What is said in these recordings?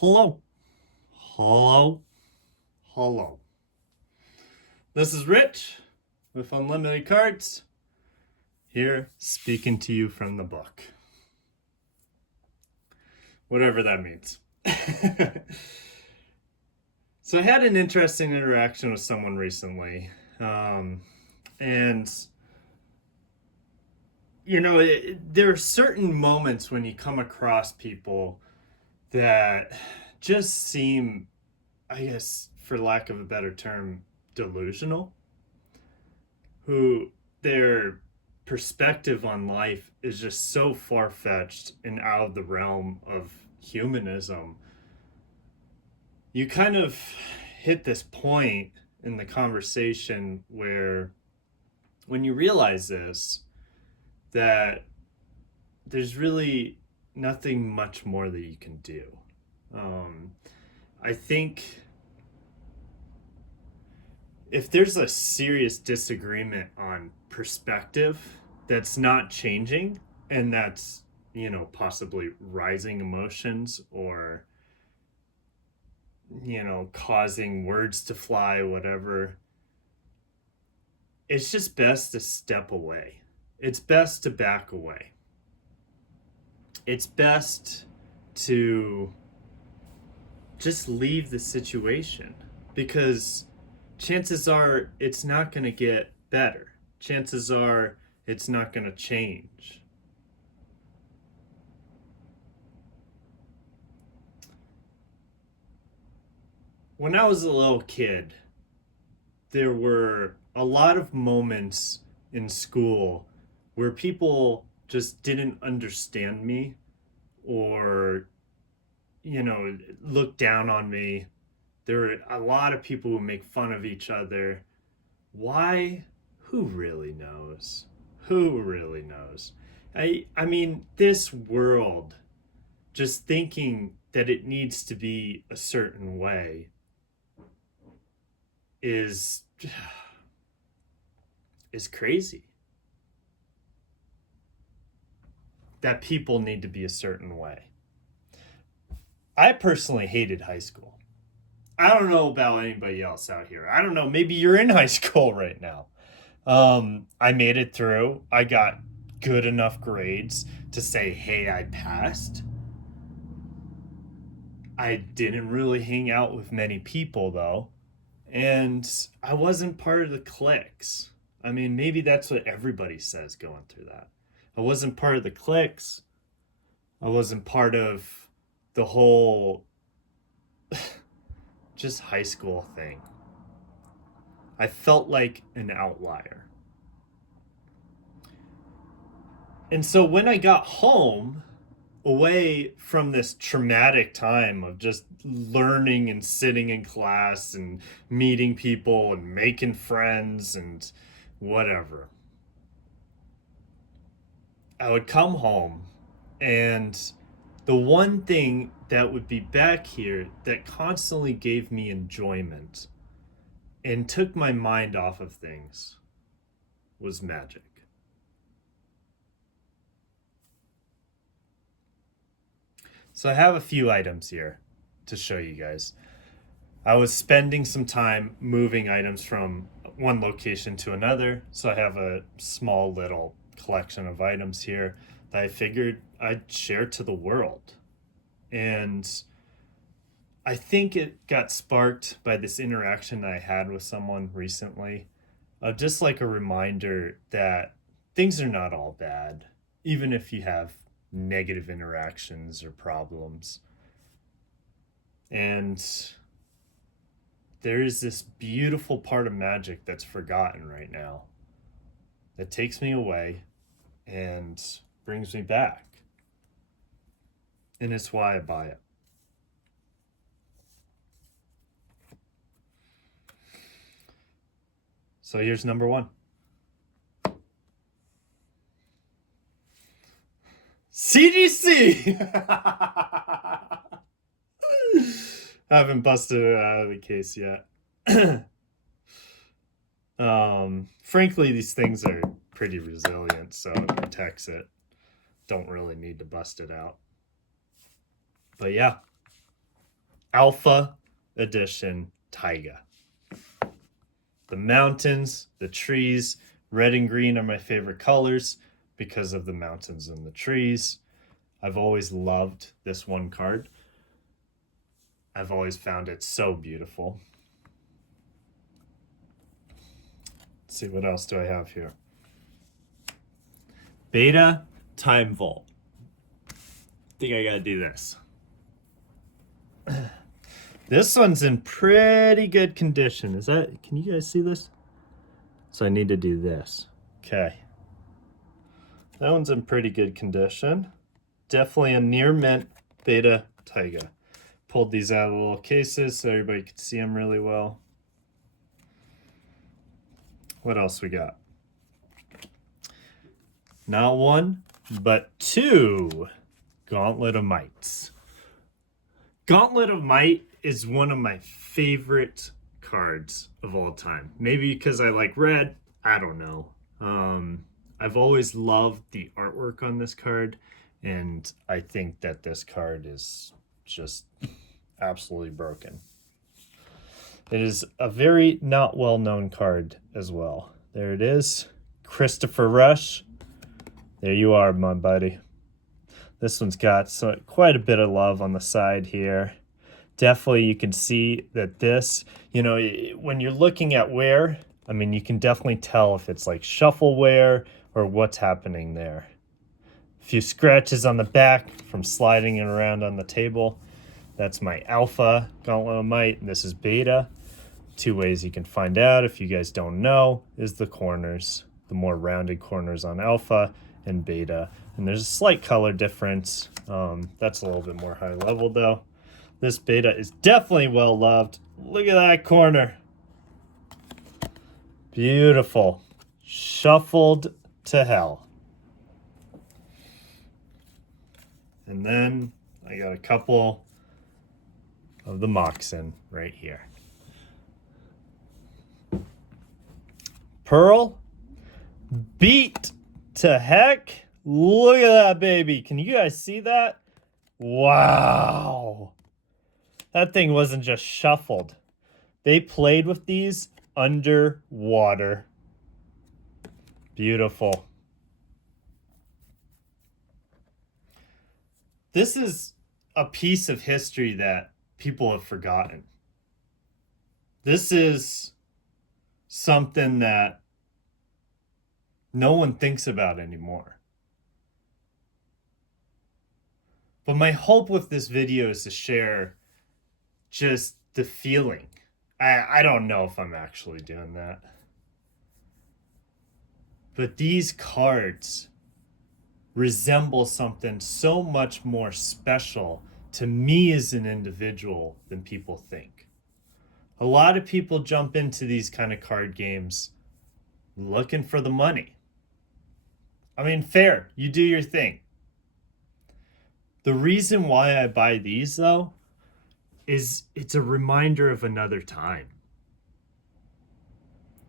Hello. Hello. Hello. This is Rich with Unlimited Cards, here speaking to you from the book. Whatever that means. So I had an interesting interaction with someone recently. And, there are certain moments when you come across people that just seem, I guess, for lack of a better term, delusional, who their perspective on life is just so far-fetched and out of the realm of humanism. You kind of hit this point in the conversation where when you realize this, that there's really nothing much more that you can do. I think if there's a serious disagreement on perspective that's not changing, and that's, possibly rising emotions or, causing words to fly, whatever, it's just best to step away. It's best to back away. It's best to just leave the situation, because chances are it's not going to get better. Chances are it's not going to change. When I was a little kid, there were a lot of moments in school where people just didn't understand me or, look down on me. There were a lot of people who make fun of each other. Why? Who really knows? Who really knows? I mean, this world, just thinking that it needs to be a certain way is crazy. That people need to be a certain way. I personally hated high school. I don't know about anybody else out here. I don't know. Maybe you're in high school right now. I made it through. I got good enough grades to say, hey, I passed. I didn't really hang out with many people, though. And I wasn't part of the cliques. I mean, maybe that's what everybody says going through that. I wasn't part of the cliques. I wasn't part of the whole just high school thing. I felt like an outlier. And so when I got home, away from this traumatic time of just learning and sitting in class and meeting people and making friends and whatever, I would come home, and the one thing that would be back here that constantly gave me enjoyment and took my mind off of things was magic. So I have a few items here to show you guys. I was spending some time moving items from one location to another, so I have a small little collection of items here that I figured I'd share to the world. And I think it got sparked by this interaction that I had with someone recently, just like a reminder that things are not all bad, even if you have negative interactions or problems. And there is this beautiful part of magic that's forgotten right now that takes me away and brings me back. And it's why I buy it. So here's number one. CGC! I haven't busted it out of the case yet. Frankly, these things are pretty resilient, so it protects it. Don't really need to bust it out. But yeah, Alpha Edition Taiga. The mountains, the trees, red and green are my favorite colors because of the mountains and the trees. I've always loved this one card. I've always found it so beautiful. Let's see, what else do I have here? Beta Time Vault. I think I gotta do this. This one's in pretty good condition. Is that, can you guys see this? So I need to do this. Okay. That one's in pretty good condition. Definitely a near mint Beta Taiga. Pulled these out of the little cases so everybody could see them really well. What else we got? Not one, but two Gauntlet of Mights. Gauntlet of Might is one of my favorite cards of all time. Maybe because I like red, I don't know. I've always loved the artwork on this card, and I think that this card is just absolutely broken. It is a very not well-known card as well. There it is. Christopher Rush. There you are, my buddy. This one's got quite a bit of love on the side here. Definitely you can see that this, you know, when you're looking at wear, I mean, you can definitely tell if it's like shuffle wear or what's happening there. A few scratches on the back from sliding it around on the table. That's my Alpha Gauntlet of Might, and this is Beta. Two ways you can find out, if you guys don't know, is the corners. The more rounded corners on Alpha and Beta. And there's a slight color difference. That's a little bit more high level though. This Beta is definitely well loved. Look at that corner. Beautiful. Shuffled to hell. And then I got a couple of the Moxen right here. Pearl. Beat to heck. Look at that baby. Can you guys see that? Wow. That thing wasn't just shuffled. They played with these underwater. Beautiful. This is a piece of history that people have forgotten. This is something that no one thinks about anymore. But my hope with this video is to share just the feeling. I don't know if I'm actually doing that. But these cards resemble something so much more special to me as an individual than people think. A lot of people jump into these kind of card games looking for the money. I mean, fair, you do your thing. The reason why I buy these, though, is it's a reminder of another time.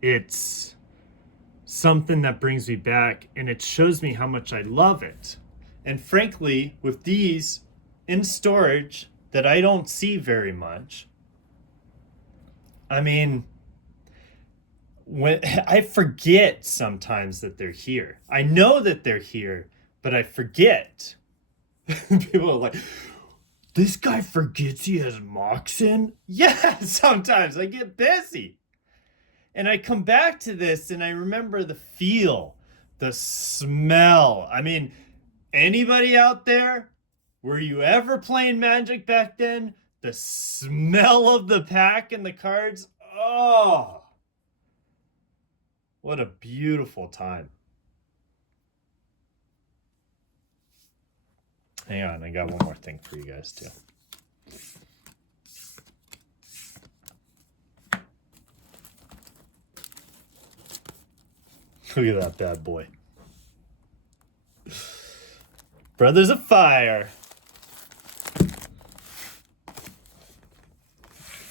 It's something that brings me back, and it shows me how much I love it. And frankly, with these in storage that I don't see very much, I mean, when I forget sometimes that they're here. I know that they're here, but I forget. People are like, this guy forgets he has Moxen? Yeah, sometimes I get busy. And I come back to this and I remember the feel, the smell. I mean, anybody out there, were you ever playing Magic back then? The smell of the pack and the cards, oh, what a beautiful time. Hang on, I got one more thing for you guys too. Look at that bad boy. Brothers of Fire.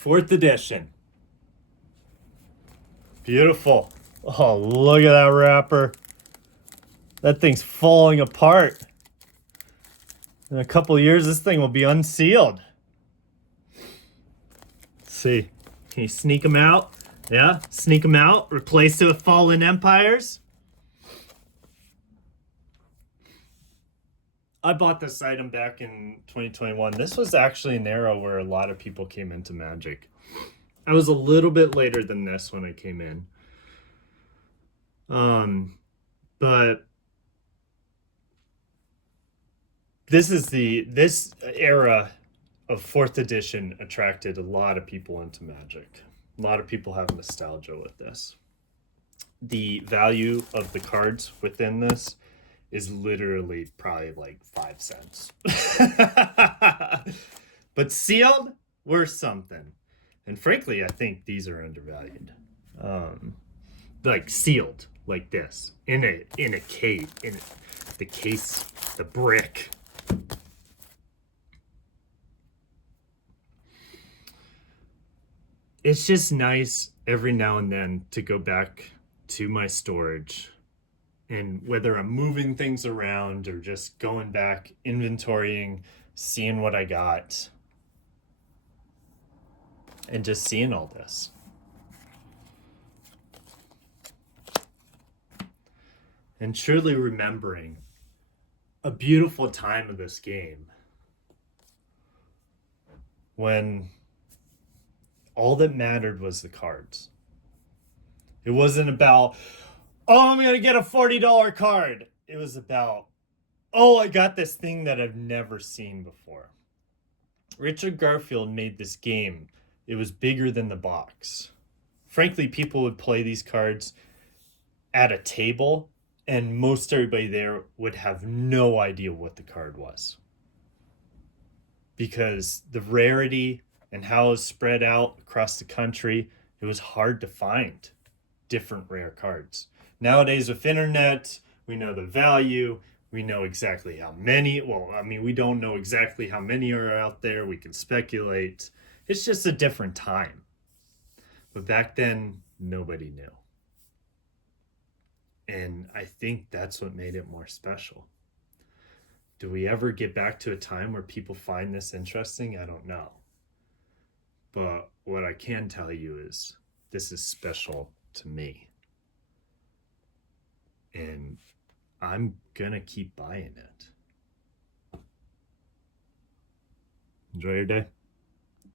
4th edition. Beautiful. Oh, look at that wrapper. That thing's falling apart. In a couple of years, this thing will be unsealed. see. Can you sneak them out? Yeah, sneak them out. Replace it with Fallen Empires. I bought this item back in 2021. This was actually an era where a lot of people came into Magic. I was a little bit later than this when I came in. But this era of 4th edition attracted a lot of people into Magic. A lot of people have nostalgia with this. The value of the cards within this is literally probably like 5 cents. But sealed, worth something. And frankly, I think these are undervalued. Like sealed, like this, in a case, in the case, the brick. It's just nice every now and then to go back to my storage, and whether I'm moving things around or just going back, inventorying, seeing what I got, and just seeing all this. And truly remembering a beautiful time of this game when all that mattered was the cards. It wasn't about, oh, I'm going to get a $40 card. It was about, oh, I got this thing that I've never seen before. Richard Garfield made this game. It was bigger than the box. Frankly, people would play these cards at a table, and most everybody there would have no idea what the card was. Because the rarity and how it was spread out across the country, it was hard to find different rare cards. Nowadays with internet, we know the value, we know exactly how many, well, I mean, we don't know exactly how many are out there, we can speculate. It's just a different time. But back then, nobody knew. And I think that's what made it more special. Do we ever get back to a time where people find this interesting? I don't know. But what I can tell you is this is special to me. And I'm gonna keep buying it. Enjoy your day.